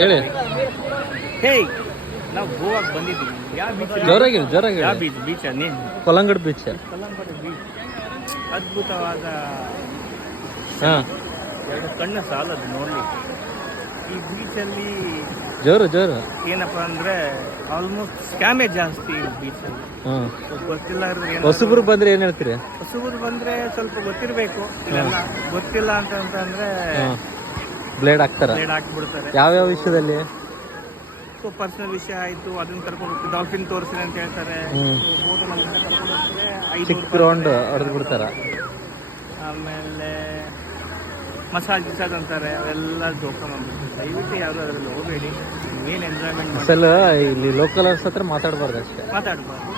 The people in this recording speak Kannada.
ಹೇಳಿ. ಹೇ ನಾವು ಗೋವಾಗೆ ಬಂದಿದ್ದೀವಿ. ಯಾವ ಬೀಚ್? ಜೋರಾಗಿ ಯಾವ ಬೀಚ್? ಬೀಚ್ ನೀನು ಕೊಲಂಗಡ್ ಬೀಚ್. ಕಲ್ಲಂಗಡಿ ಬೀಚ್ ಅದ್ಭುತವಾದ ಹಾಂ, ಎರಡು ಕಣ್ಣು ಸಾಲದು ನೋಡ್ಲಿಕ್ಕೆ. ಈ ಬೀಚಲ್ಲಿ ಜೋರು ಏನಪ್ಪ ಅಂದರೆ ಆಲ್ಮೋಸ್ಟ್ ಸ್ಕ್ಯಾಮೇ ಜಾಸ್ತಿ ಈ ಬೀಚಲ್ಲಿ. ಹಾಂ, ಗೊತ್ತಿಲ್ಲ ಹೊಸಬ್ರು ಬಂದ್ರೆ ಏನು ಹೇಳ್ತೀರಿ? ಹೊಸಬ್ರು ಬಂದರೆ ಸ್ವಲ್ಪ ಗೊತ್ತಿರಬೇಕು. ಇಲ್ಲೆಲ್ಲ ಗೊತ್ತಿಲ್ಲ ಅಂತಂದ್ರೆ ಬ್ಲೇಡ್ ಹಾಕ್ತಾರ. ಬ್ಲೇಡ್ ಹಾಕ್ಬಿಡ್ತಾರೆ. ಯಾವ್ಯಾವ ವಿಷಯದಲ್ಲಿ? ಸೊ ಪರ್ಸನಲ್ ವಿಷಯ ಆಯಿತು, ಅದನ್ನ ಕರ್ಕೊಂಡು ಹೋಗ್ತೀವಿ. ಡಾಲ್ಫಿನ್ ತೋರಿಸ್ರಿ ಅಂತ ಹೇಳ್ತಾರೆ. ಬೋಟಲ್ಲಿ ಕರ್ಕೊಂಡು ಹೋಗ್ತಾರೆ, 5 ಚಿಕ್ಕ ರೌಂಡ್ ಹೊಡೆದು ಬಿಡ್ತಾರ. ಆಮೇಲೆ ಮಸಾಜ್ ಅಂತಾರೆ, ಅವೆಲ್ಲ ಜೋಕ ಮಾಡ್ಬಿಡ್ತಾರೆ. ದಯವಿಟ್ಟು ಯಾರು ಅದರಲ್ಲಿ ಹೋಗಬೇಡಿ. ಏನು ಎಂಜಾಯ್ಮೆಂಟ್ ಅಸಲು ಇಲ್ಲಿ ಲೋಕಲ್ ಹತ್ರ ಮಾತಾಡ್ಬಾರ್ದು ಅಷ್ಟೇ. ಮಾತಾಡ್ಬಾರ್ದು.